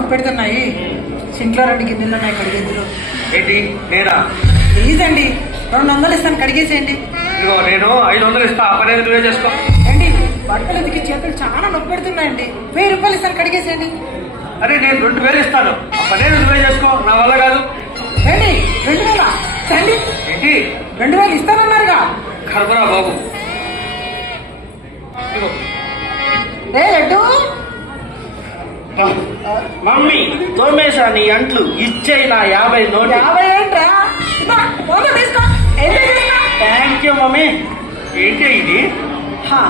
నొప్పి పెడుతున్నాయి. సింట్లో 2 గిన్నెలు ఉన్నాయి, కడిగేందులో. ఏంటి నేనా? ప్లీజ్ అండి, 200 ఇస్తాను, కడిగేసేయండి. ఇదిగో నేను 500 ఇస్తా, ఆ పని నువ్వే చేసుకో. అండి బట్టలు ఉతికి చేతులు చాలా నొప్పి పెడుతున్నాయండి. 1000 రూపాయలు ఇస్తాను, కడిగేసేయండి. అరే నేను 2000 ఇస్తాను, ఆ పని నువ్వే చేసుకో, నా వల్ల కాదు. రండి 2000 రండి. ఏంటి 2000 ఇస్తానన్నారుగా. కర్మరా బాబు. ఇదిగో రే లడ్డు, మమ్మీ తోమేశా నీ అంట్లు, ఇచ్చేయి నా 50 నోటు. 50 ఏంట్రా? ఇదిగో, 100 తీసుకో. Thank you mummy. ఏంటి ఇది? హా,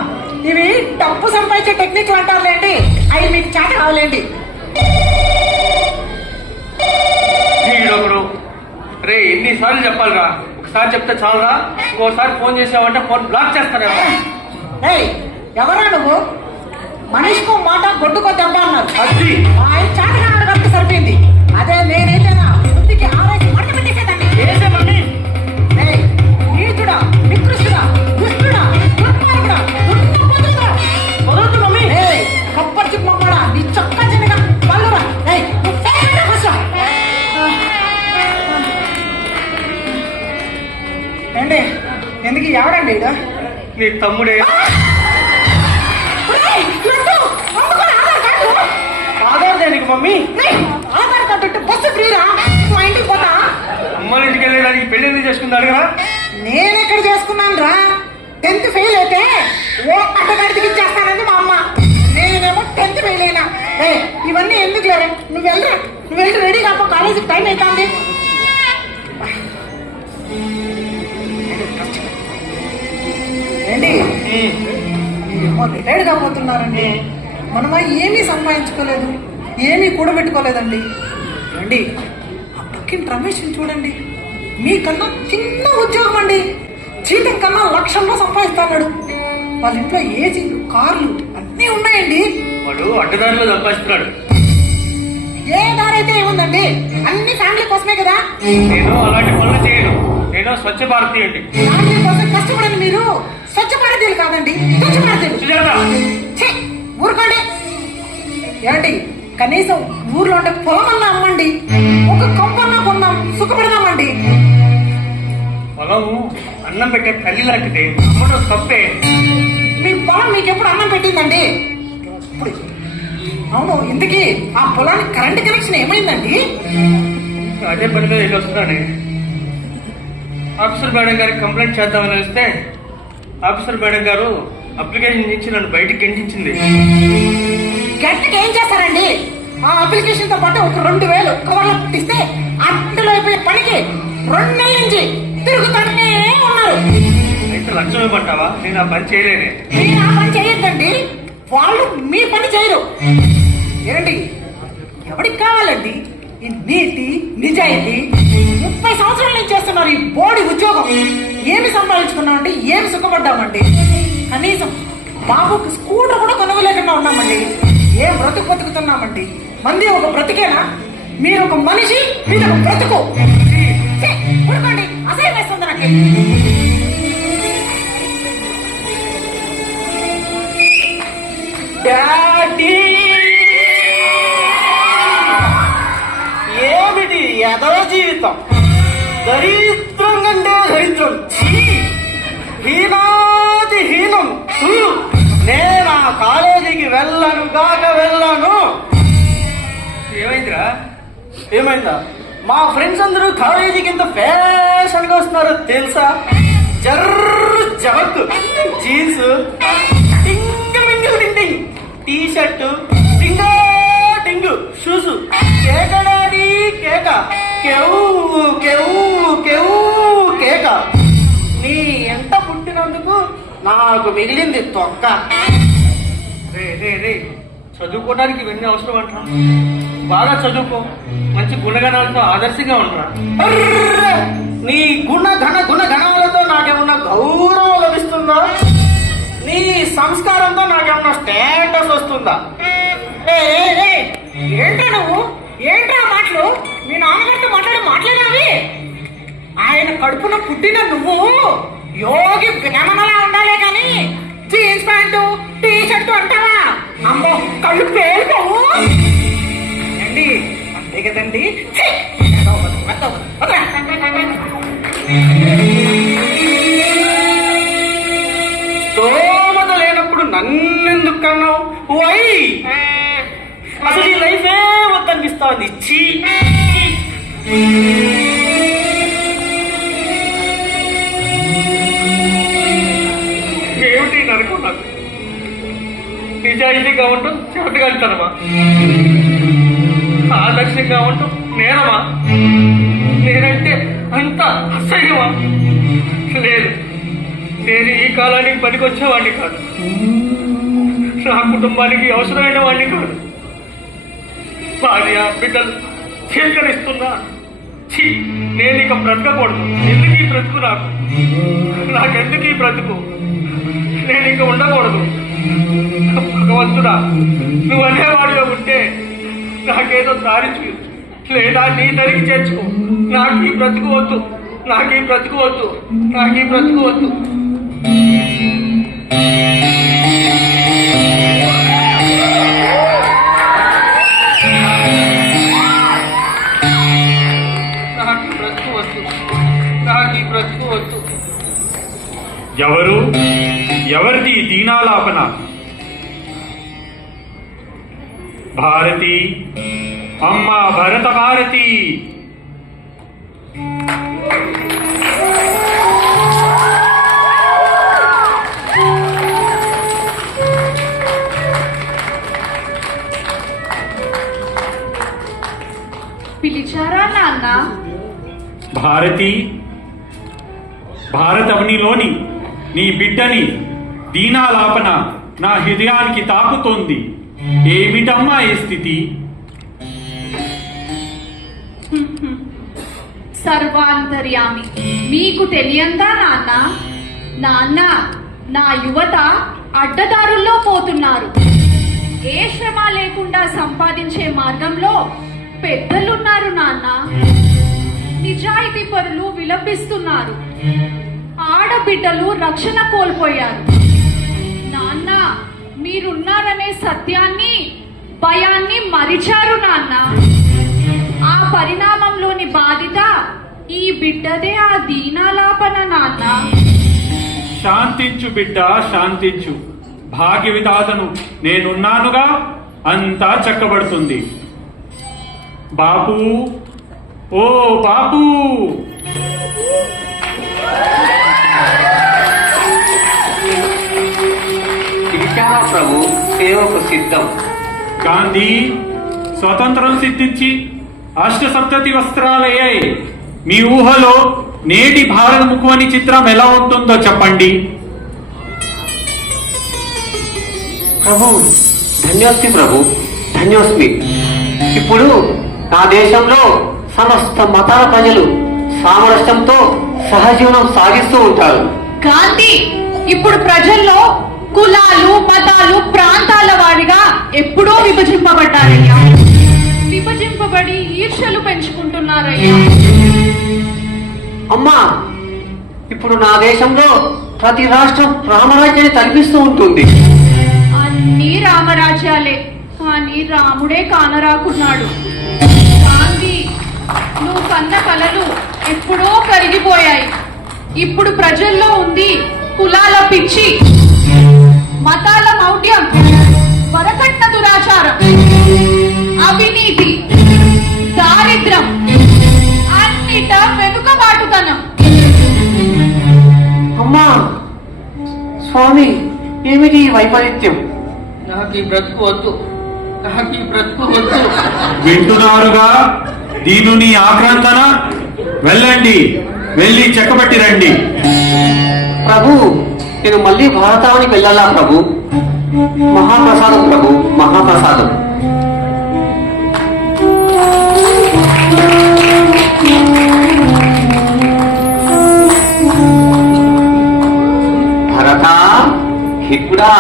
ఇవి డబ్బు సంపాదించే టెక్నిక్లు అంటారులేండి, అవి మీకు చేత కావాలండి. ఈడొకడు. రే ఎన్నిసార్లు చెప్పాలిరా? ఒకసారి చెప్తే చాలరా? ఇంకోసారి ఫోన్ చేసావంటే ఫోన్ బ్లాక్ చేస్తానేమో. ఏయ్, ఎవరా నువ్వు? మనిషికో మాట గొడ్డుకో దెబ్బ అన్నారు. అది ఆయన చేతగా కాబట్టి సరిపోయింది. అదే నేనైతే నా బుద్ధికి ఆరోగ్య మడత పెట్టేసేదాన్ని. ఏసే మమ్మీ. ఏయ్, నీచుడా, నికృష్టుడా, దుష్టుడా, దుర్మార్గుడా, దుర్మార్గుడా. వదలొద్దు మమ్మీ. ఏయ్, కప్పర్చి మొమ్మడా, నీ చొక్కా చిన్నగా పళ్ళురా. ఏయ్, నువ్వు పోయినా కూర్చో. ఏండి, ఎందుకు ఎవడండి ఈడు? నీ తమ్ముడే. ఏయ్, లడ్డు, అమ్ముకోరా ఆధార్ కార్డు. ఆధార్ దేనికి మమ్మీ? ఏయ్, ఆధార్ కార్డు అంటే బస్సు ఫ్రీరా, మా ఇంటికి పోతా. అమ్మాయి ఇంటికి వెళ్ళేదానికి పెళ్లి ఎందుకు చేసుకుందాడు కదా? నేనెక్కడ చేసుకున్నాను రా? 10th ఫెయిల్ అయితే ఓ అడ్డగాడికి ఇచ్చేస్తానండి మా అమ్మ. నేనేమో 10th ఫెయిల్ అయినా. ఇవన్నీ ఎందుకు లేరా? నువ్వు వెళ్ళి రెడీ కాపో, కాలేజీకి టైం అవుతుంది. ఏంటి ఏమో రిటైర్డ్ కాబోతున్నారండి. మనమా ఏమీ సంపాదించుకోలేదు, ఏమీ కూడబెట్టుకోలేదండి. అండి ఆ పక్కింటి రమేష్ని చూడండి, మీకన్నా చిన్న ఉద్యోగం అండి, జీతం కన్నా లక్షల్లో సంపాదిస్తాడు. వాళ్ళ ఇంట్లో ఏసీలు, కార్లు అన్నీ ఉన్నాయండి. వాడు అడ్డదారిలో సంపాదిస్తున్నాడు. ఏ దారైతే ఏముందండి, అన్ని ఫ్యామిలీ కోసమే కదా. నేను అలాంటి పనులు చేయను. నేను స్వచ్ఛ భారతీయ అండి. ఫ్యామిలీ కోసం కష్టపడని మీరు స్వచ్ఛ భారతీయులు కాదండి, స్వచ్ఛ భారతీయులు. సుజాత, ఛీ, ఊరుకోండి. ఏమండి, కనీసం ఊర్లో ఉండే పొలం అన్నా అమ్మండి, ఒక కంపన్నా కొన్నాం, సుఖపడదామండి. పొలము అన్నం పెట్టే తల్లి లాంటిది, అమ్మడం తప్పే. మీ పొలం మీకు ఎప్పుడు అన్నం పెట్టిందండి? ఇప్పుడు అవును, ఇంతకీ ఆ పొలానికి కరెంట్ కనెక్షన్ ఏమైందండి? అదే పనిగా వెళ్ళి వస్తున్నాను. ఆఫీసర్ మేడం గారికి కంప్లైంట్ చేద్దామని వస్తే ఆఫీసర్ మేడం గారు అప్లికేషన్ ఇచ్చి నన్ను బయటికి గెంటించింది. గట్టికి ఏం చేస్తారండి? ఆ అప్లికేషన్ తో పాటు ఒక 2000 కవర్లో పుట్టిస్తే అడ్డలో అయిపోయే పనికి 2 నెలల నుంచి తిరుగుతానే ఉన్నారు. అయితే లక్ష్యం ఇవ్వమంటావా? నేను ఆ పని చేయలేనే. మీరు ఆ పని చేయొద్దండి, వాళ్ళు మీ పని చేయరు. ఏంటి, ఎవరికి కావాలండి ఈ నీతి నిజాయితీ? 30 సంవత్సరాల నుంచి చేస్తున్నారు ఈ బోడి ఉద్యోగం. ఏమి సంపాదించుకున్నామండి, ఏమి సుఖపడ్డామండి? కనీసం బాబుకి స్కూటర్ కూడా కొనగలేకుండా ఉన్నామండి. ఏం బ్రతుకు బతుకుతున్నామండి? మంది ఒక బ్రతికేనా? మీరు ఒక మనిషి, మీరు ఒక బ్రతుకు. ఊరుకోండి, అసహ్యం వేస్తుంది నాకు. డాడీ, ఏమిటి ఎదవ జీవితం? దరిద్రం కంటే దరిద్రం, హీనాది హీనం. నేను ఆ కాలేజీకి వెళ్ళను కాక వెళ్ళను. ఏమైందిరా? ఏమైందా? మా ఫ్రెండ్స్ అందరూ కాలేజీకి ఇంత ఫ్యాషన్ గా వస్తున్నారో తెలుసా? జర్రు జగత్తు జీన్స్, టీ షర్టు, టింగా టింగు షూస్, కేకడాడి కేక, కెవు కెవు కెవు కేక. నీ ఎంట పుట్టినందుకు నాకు మిగిలింది తొక్క. రే రే రే, చదువుకోవడానికి ఇవన్నీ అవసరం అంటారా? బాగా చదువుకో, మంచి గుణగణాలతో ఆదర్శంగా ఉంటారా. నీ గుణగణాలతో నాకేమన్నా గౌరవం లభిస్తుందా? నీ సంస్కారంతో నాకేమన్నా స్టేటస్ వస్తుందా? ఏంట్రా నువ్వు? ఏంట్రా మాటలు? మీ నాన్నగారితో మాట్లాడేవి? ఆయన కడుపున పుట్టిన నువ్వు యోగి వేమనలా ఉండాలే కానీ జీన్స్ ప్యాంటు టీ షర్టు అంటావా? అమ్మో, కళ్ళు పేలిపోవు. కదండి అంతే కదండి ఛీ! వదరా. స్తోమత లేనప్పుడు నన్నెందుకు కన్నావు? వై అసలు ఈ లైఫే వద్దనిపిస్తావు ఇచ్చి. ఏమిటి నరకు నాకు నిజాయితీగా ఉండటం చేతగలుగుతానమా? ఆదర్శంగా ఉండటం నేరమా? నేనంటే అంత అసహ్యమా? లేదు, నేను ఈ కాలానికి పనికొచ్చేవాడిని కాదు, నా కుటుంబానికి అవసరమైన వాడిని కాదు. భార్య బిడ్డలు స్వీకరిస్తున్నా. ఛీ, నేను ఇక బ్రతకకూడదు. ఎందుకు ఈ బ్రతుకు నాకెందుకు ఈ బ్రతుకు? నేను ఇంక ఉండకూడదు. భగవంతుడా, నువ్వు అనేవాడిలో ఉంటే నాకేదో దారి చూపించు, లేదా నీ దరికి చేర్చుకో. నాకు ఈ బ్రతుకు వద్దు, నాకు ఈ బ్రతుకు వద్దు, నాకు ఈ బ్రతుకు వద్దు. నాకు ఈ బ్రతుకు వద్దు, నాకు ఈ బ్రతుకు వద్దు. ఎవరిది దీనాలాపన? భారతి, అమ్మ భరత భారతి. పిలిచారా నాన్న? భారతి, భారతవనిలోని నీ బిడ్డని దీనాలాపన నా హృదయానికి తాకుతోంది. ఏమిటమ్మా ఈ స్థితి? సర్వాంతర్యామి మీకు తెలియందా నాన్న? నాన్న, నా యువత అడ్డదారుల్లో పోతున్నారు. ఏ శ్రమ లేకుండా సంపాదించే మార్గంలో పెద్దలున్నారు నాన్న. నిజాయితీ పరులు విలపిస్తున్నారు. ఆడబిడ్డలు రక్షణ కోల్పోయారు. నాన్న, మీరున్నారనే సత్యాన్ని, భయాన్ని మరిచారు నాన్న. ఆ పరిణామంలోని బాధ్యత ఈ బిడ్డదే. ఆ దీనాలాపన నాన్న. శాంతించు బిడ్డ, శాంతించు. భాగ్య విధాతను నేనున్నానుగా, అంతా చక్కబడుతుంది. బాపు, ఓ బాపు. పిలిచారా ప్రభు? సేవకు సిద్ధం. గాంధీ స్వతంత్రం సిద్ధించి అష్టసప్తతి వస్త్రాలయ్యాయి. మీ ఊహలో నేటి భారత ముఖవని చిత్రం ఎలా ఉంటుందో చెప్పండి. ప్రభు, ధన్యోస్మి ప్రభు, ధన్యోస్మి. ఇప్పుడు నా దేశంలో సమస్త మతాల ప్రజలు సామరస్యంతో సహజీవనం సాగిస్తూ ఉంటారు. గాంధీ, ఇప్పుడు ప్రజల్లో కులాలు, మతాలు, ప్రాంతాల వారిగా ఎప్పుడో విభజింపబడ్డారయ్యా. విభజింపబడి ఈర్ష్యలు పెంచుకుంటున్నారయ్యా. అమ్మా, ఇప్పుడు నా దేశంలో ప్రతి రాష్ట్రం రామరాజ్యాన్ని తలపిస్తూ ఉంటుంది. అన్ని రామరాజ్యాలే, కానీ రాముడే కానరాకున్నాడు. గాంధీ, నువ్వు కన్న కలలు ఎప్పుడో కరిగిపోయాయి. ఇప్పుడు ప్రజల్లో ఉంది కులాల పిచ్చి, మతాల మౌఢ్యం, వరకట్న దురాచారం, అవినీతి, దారిద్ర్యం, అన్నిట వెనుకబాటుతనం. అమ్మా, స్వామి, ఏమిటి ఈ వైపరీత్యం? నాకు ఈ బ్రతుకు వద్దు, నాకు ఈ బ్రతుకు వద్దు. వింటున్నారుగా దీనుని ఆక్రందన? వెళ్ళండి, వెళ్ళి చెక్కబట్టి రండి. ప్రభు, నేను మళ్ళీ భారతానికి వెళ్ళాలా ప్రభు? మహాప్రసాదం ప్రభు, మహాప్రసాదం. భరత, హిక్కుడా.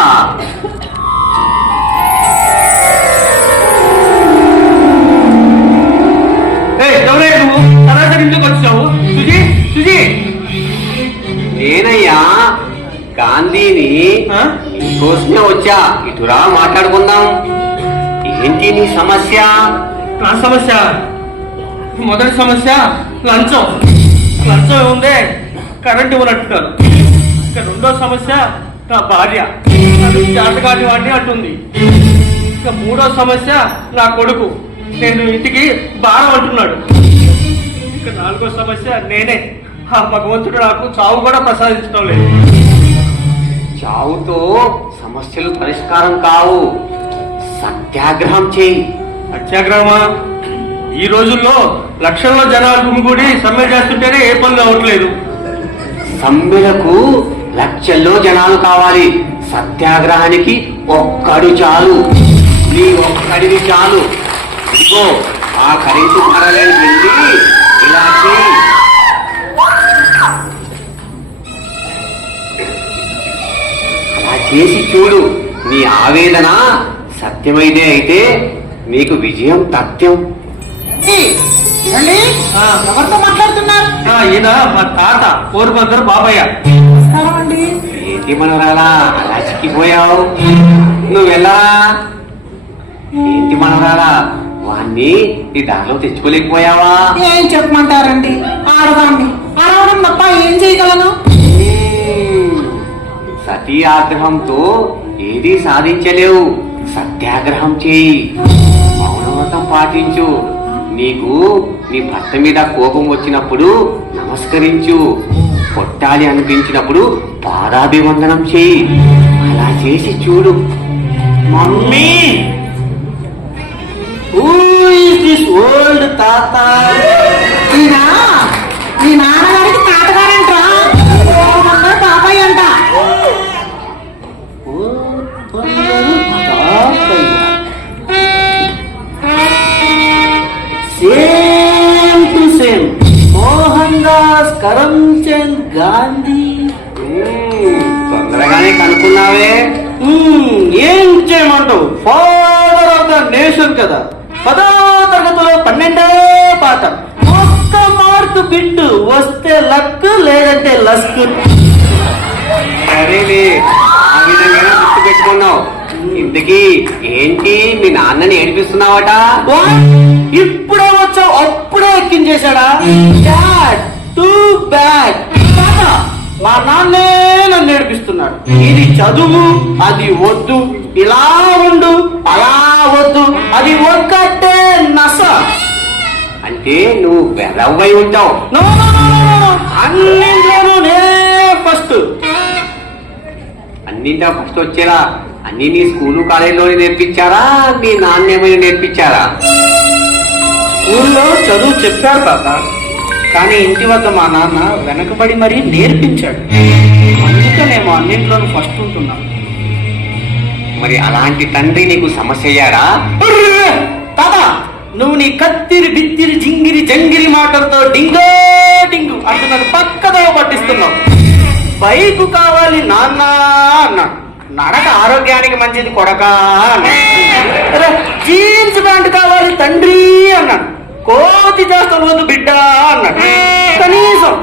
ఎవరే నువ్వు? సరాసరి ఇంటికి వచ్చావు? సుజీ, సుజీ. నేనయ్యా గాంధీని. ఆ? కోసమే వచ్చా. ఇటురా, మాట్లాడుకుందాం. ఏంటి నీ సమస్య? నా సమస్య మొదటి సమస్య లంచం. లంచం ఉందే కరెంట్ ఇవ్వనట్టు కాదు. ఇక రెండో సమస్య నా భార్య, అది చేతకాని వాడిని అంటుంది. ఇక మూడో సమస్య నా కొడుకు, నేను ఇంటికి భారం అంటున్నాడు. ఇక నాలుగో సమస్య నేనే, ఆ భగవంతుడు నాకు చావు కూడా ప్రసాదించడం లేదు. చావుతో సమస్యలు పరిష్కారం కావు. సత్యాగ్రహం చేయి. సత్యాగ్రహమా? ఈ రోజుల్లో లక్షల్లో జనాలు గుమిగూడి సమ్మె చేస్తుంటేనే ఏ పనులు అవ్వట్లేదు. సమ్మెలకు లక్షల్లో జనాలు కావాలి. సత్యాగ్రహానికి ఒక్కడు చాలు. నీ ఒక్కడివి చాలు. ఇదిగో ఆ కరెంటు మారాలని వెళ్ళి ఇలా చేయి. అలా చేసి చూడు. నీ ఆవేదన సత్యమైతే అయితే నీకు విజయం తథ్యం. రండి, ఎవరితో మాట్లాడుతున్నారు? ఈయన మా తాత పోరుబందరు బాబయ్య. నమస్కారం అండి. ఏంటి మనవరాలా అలా చిక్కిపోయావు? నువ్వు వెళ్ళరా. ఏంటి మనవరాలా వాణ్ణి నీ దారిలో తెచ్చుకోలేకపోయావా? ఏం చెప్పమంటారండి, ఆడదాన్ని. ఆడవడం తప్ప ఏం చేయగలను? సతీ ఆగ్రహంతో ఏదీ సాధించలేవు. సత్యాగ్రహం చేయి. మౌనవ్రతం పాటించు. నీకు నీ భర్త మీద కోపం వచ్చినప్పుడు నమస్కరించు. కొట్టాలి అనిపించినప్పుడు పాదాభివందనం చేయి. అలా చేసి చూడు. Mummy, who is this old తాత? ఈయన మీ నాన్నగారికి తాతగారంట్రా, బాబాయ్ అంట. Same to same Mohan Das Karamchand Gandhi. తొందరగానే కనుక్కున్నావే. ఏం చేయమంటావు? ఫాదర్ ఆఫ్ ద నేషన్ కదా. 10వ తరగతిలో 12వ పాఠం. ఒక్క మార్కు బిట్టు వస్తే లక్, లేదంటే లస్క్. సరేలే, ఆ విధంగా గుర్తు పెట్టుకున్నావు. ఇంతకీ ఏంటి మీ నాన్నని ఏడిపిస్తున్నావట? ఇప్పుడే వచ్చావు, అప్పుడే ఎక్కించేశాడా? Dad too bad. మా నాన్నే నన్ను నేర్పిస్తున్నాడు. ఇది చదువు, అది వద్దు. ఇలా ఉండు, అలా వద్దు. అది ఒక్కటే నస. అంటే నువ్వు వెరవై ఉంటావు. No no no no no. అన్నింట్లోనూ నే ఫస్ట్. అన్నింటా ఫస్ట్ వచ్చేలా అన్ని నీ స్కూలు కాలేజీలోనే నేర్పించారా? మీ నాన్న ఏమైనా నేర్పించారా? స్కూల్లో చదువు చెప్పారు తాత, కానీ ఇంటి వద్ద మా నాన్న వెనకబడి మరీ నేర్పించాడు. అందుకనేమో అన్నింట్లోనూ ఫస్ట్ ఉంటున్నాను. మరి అలాంటి తండ్రి నీకు సమస్య అయ్యాడా? తాత, నువ్వు నీ కత్తిరి బిత్తిరి జింగిరి జంగిరి మాటలతో డింగో డింగు అంటూ నన్ను పక్కదో పట్టిస్తున్నావు. బైకు కావాలి నాన్న అన్నాడు. నడక ఆరోగ్యానికి మంచిది కొడకా అన్నాడు. జీన్స్ ప్యాంట్ కావాలి తండ్రి అన్నాడు. కోతి చేస్తాను వద్దు బిడ్డ అన్నాడు. కనీసం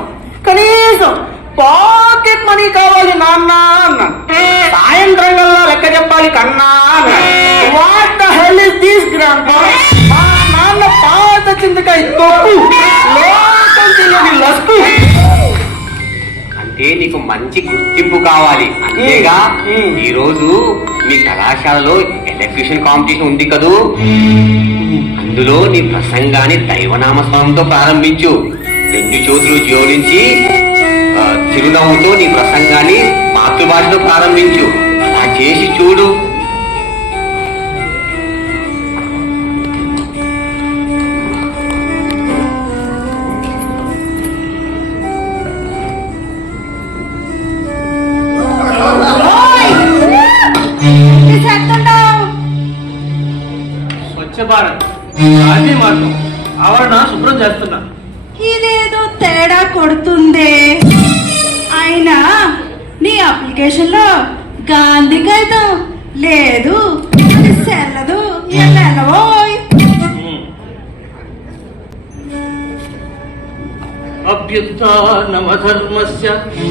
కనీసం పాకెట్ మనీ కావాలి నాన్న అన్నాడు. సాయంత్రం కల్లా లెక్క చెప్పాలి కన్నా అన్నాడు. What the hell is this grandpa? మా నాన్న పాత చింతకాయ తొక్కు, లోకం తెలియని లస్కు. అంటే నీకు మంచి గుర్తింపు కావాలి అంతేగా? ఈ రోజు మీ కళాశాలలో ఎలక్ట్రీషియన్ కాంపిటీషన్ ఉంది కదూ. అందులో నీ ప్రసంగాన్ని దైవనామస్మరణంతో ప్రారంభించు. 2 చేతులు జోడించి చిరునవ్వుతో నీ ప్రసంగాన్ని మాతృభాషలో ప్రారంభించు. అలా చేసి చూడు. స్వచ్ఛ భారత్ గాంధీ మార్గం ఆవరణ శుభ్రం చేస్తున్నా. ఇదేదో తేడా కొడుతుందే. అయినా నీ అప్లికేషన్ లో గాంధీ కాగితం లేదు, అది సెల్లదు. ఎల్లవోయ్. అభ్యుత్థానమధర్మస్య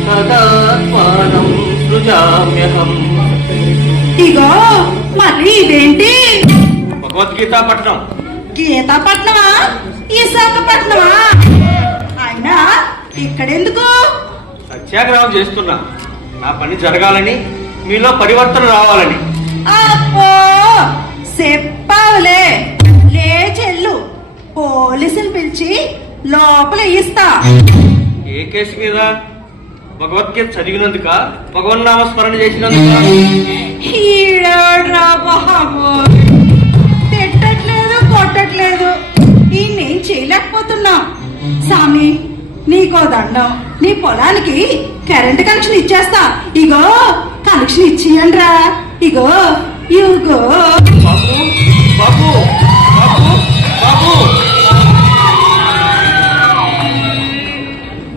తదాత్మానం సృజామ్యహం. ఇగో మళ్ళీ ఇదేంటి? భగవద్గీత పఠనం. గీతాపట్నమా విశాఖపట్నమా? అయినా ఇక్కడెందుకు? సత్యాగ్రహం చేస్తున్నా. నా పని జరగాలని, మీలో పరివర్తన రావాలని. అబ్బో చెప్పావులే. లేచెల్లు, పోలీసులు పిలిచి లోపల ఇస్తా. ఏ కేసు మీద? భగవద్గీత చదివినందుక? భగవన్నామ స్మరణ చేసినందుక? ఈడరా బాబు, తిట్టట్లేదు కొట్టట్లేదు, ఈ నేను చేయలేకపోతున్నా. స్వామి నీకో దండం, నీ పొలానికి కరెంట్ కనెక్షన్ ఇచ్చేస్తా. ఇగో కనెక్షన్ ఇచ్చియండ్రా. ఇగో ఇగో. బాబు బాబు బాబు బాబు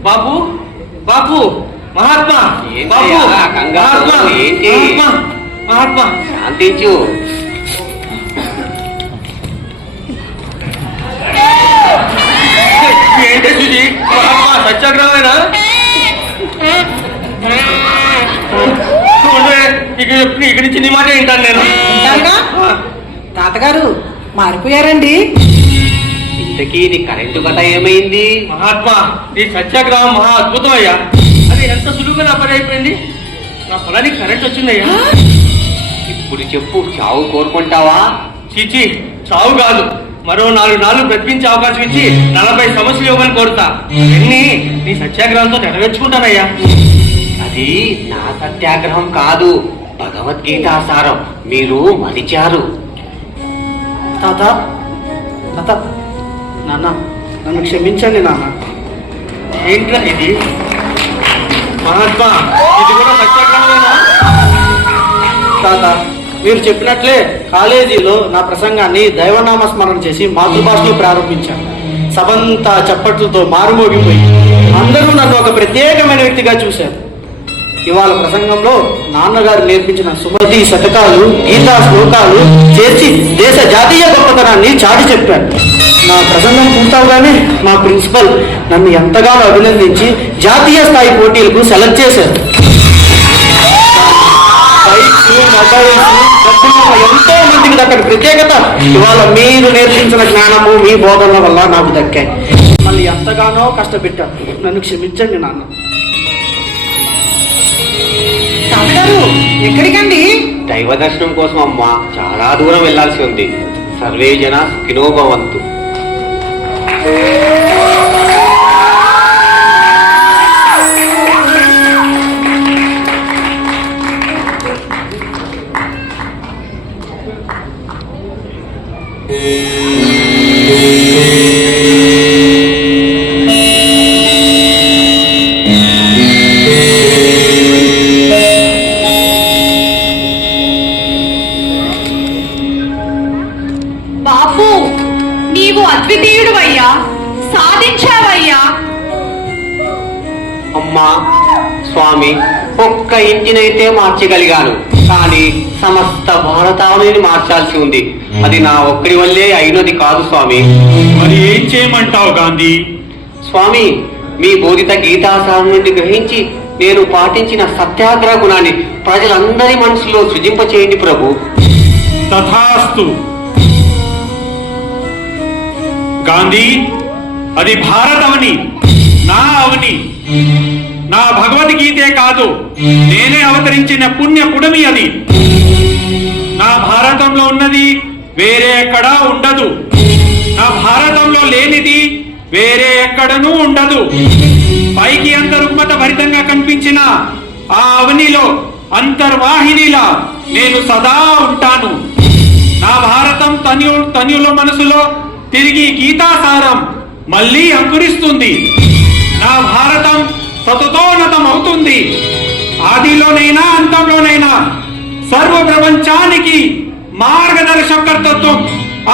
బాబు బాబు మహాత్మా బాబు ఏంటయ్యా, కంగారు మహాత్మా ఏంటి? మహాత్మా మహాత్మా శాంతించు. ఏంటి సుజీ? మహాత్మా సత్యాగ్రహమేనా? చూడవే, ఇక నుంచి నీ మాట వింటాను నేను. ఉంటారుగా? తాతగారు మారిపోయారండి. ఇంతకీ నీ కరెంటు గట ఏమైంది? మహాత్మా ఈ సత్యాగ్రహం మహా అద్భుతం అయ్యా. అది ఎంత సులువుగా నా పని అయిపోయింది. నా పొలానికి కరెంట్ వచ్చిందయ్యా. ఇప్పుడు చెప్పు, చావు కోరుకుంటావా? చీచి, చావు కాదు, మరో 4 నాళ్ళు బ్రతికించే అవకాశం ఇచ్చి 40 సమస్యలు ఇవ్వమని కోరుతా. అవన్నీ నీ సత్యాగ్రహంతో నెరవేర్చుకుంటానయ్యా. అది నా సత్యాగ్రహం కాదు, భగవద్గీత సారం. మీరు మరిచారు. తాత తాత, నాన్న నన్ను క్షమించండి నాన్న. ఏంట్రా ఇది? మహాత్మా ఇది కూడా సత్యాగ్రహమేనా? తాత మీరు చెప్పినట్లే కాలేజీలో నా ప్రసంగాన్ని దైవనామ స్మరణ చేసి మాతృభాషలో ప్రారంభించాను. సభంతా చప్పట్లతో మారుమోగిపోయి అందరూ నన్ను ఒక ప్రత్యేకమైన వ్యక్తిగా చూశారు. ఇవాళ ప్రసంగంలో నాన్నగారు నేర్పించిన సుమతి శతకాలు, గీతా శ్లోకాలు చేర్చి దేశ జాతీయ గొప్పతనాన్ని చాటి చెప్పారు. నా ప్రసంగం పూర్తవగానే మా ప్రిన్సిపల్ నన్ను ఎంతగానో అభినందించి జాతీయ స్థాయి పోటీలకు సెలెక్ట్ చేశారు. బైక్స్, మొబైల్స్, ప్రసంగంలో ఎంతో మందికి దక్కని ప్రత్యేకత ఇవాళ మీరు నేర్పించిన జ్ఞానము, మీ బోధనల వల్ల నాకు దక్కాయి. మళ్ళీ ఎంతగానో కష్టపెట్టాను. నన్ను క్షమించండి నాన్న. తాతగారు ఎక్కడికండి? దైవ దర్శనం కోసం అమ్మా చాలా దూరం వెళ్లాల్సి ఉంది. సర్వే జన సుఖినో భవంతు. బాపు నీవు అద్వితీయుడువయ్యా, సాధించావయ్యా. అమ్మా స్వామి, ఒక్క ఇంటినైతే మార్చగలిగాను, కానీ సమస్త భారతావనిని మార్చాల్సి ఉంది. అది నా ఒక్కడి వల్లే అయినది కాదు స్వామి. మరి ఏం చేయమంటావు గాంధీ? స్వామి, మీ బోధిత గీతాసారం నుండి గ్రహించి నేను పాటించిన సత్యాగ్రహ గుణాన్ని ప్రజలందరి మనసులో సృజింపచేయండి ప్రభు. తథాస్తు. గాంధీ, అది భారతవని, నా అవని. నా భగవద్గీతే కాదు, నేనే అవతరించిన పుణ్య పుడమి అది. నా భారతంలో ఉన్నది వేరే ఎక్కడా ఉండదు. నా భారతంలో లేనిది వేరే ఎక్కడనూ ఉండదు. పైకి అంత రుగ్మత భరితంగా కనిపించిన ఆ అవనిలో అంతర్వాహినిలా నేను సదా ఉంటాను. నా భారతం తన్యుల మనసులో తిరిగి గీతాసారం మళ్ళీ అంకురిస్తుంది. నా భారతం సతతోన్నతం అవుతుంది. ఆదిలోనైనా అంతంలోనైనా సర్వ ప్రపంచానికి మార్గదర్శకత్వం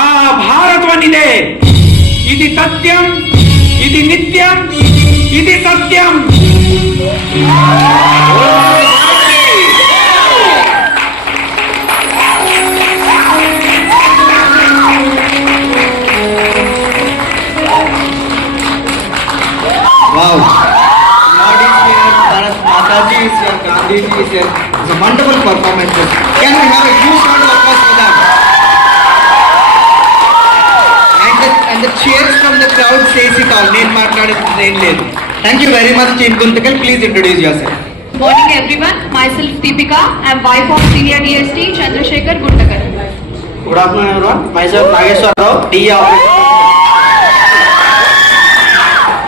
ఆ భారతవనిదే. ఇది సత్యం, ఇది నిత్యం, ఇది సత్యం. Wow. Lord is here, Bharat Mataji is here, Gandhiji is here. It's a wonderful performance. Can we have a huge round of applause for them? the cheers from the crowd says it all. నేను మాట్లాడేది ఏం లేదు. Thank you very much, Chief Guntakal. Please introduce yourself. Good morning everyone. Myself Deepika. I am wife of Senior DST Chandrasekhar Guntakar. Good afternoon everyone. myself Nageswara Rao, DE officer.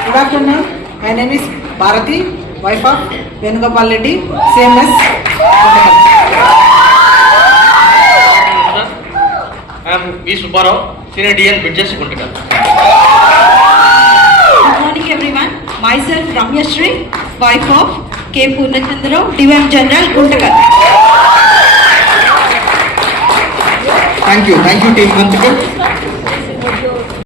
Good afternoon. My name is Bharati, wife of Venugopal Reddy, CMS. I'm V Subba Rao, senior DN bridges Guntakal. Good morning everyone. Myself Ramyashree, wife of K. Purnachandrau, DVM General Guntakar. Thank you, Team Guntakal.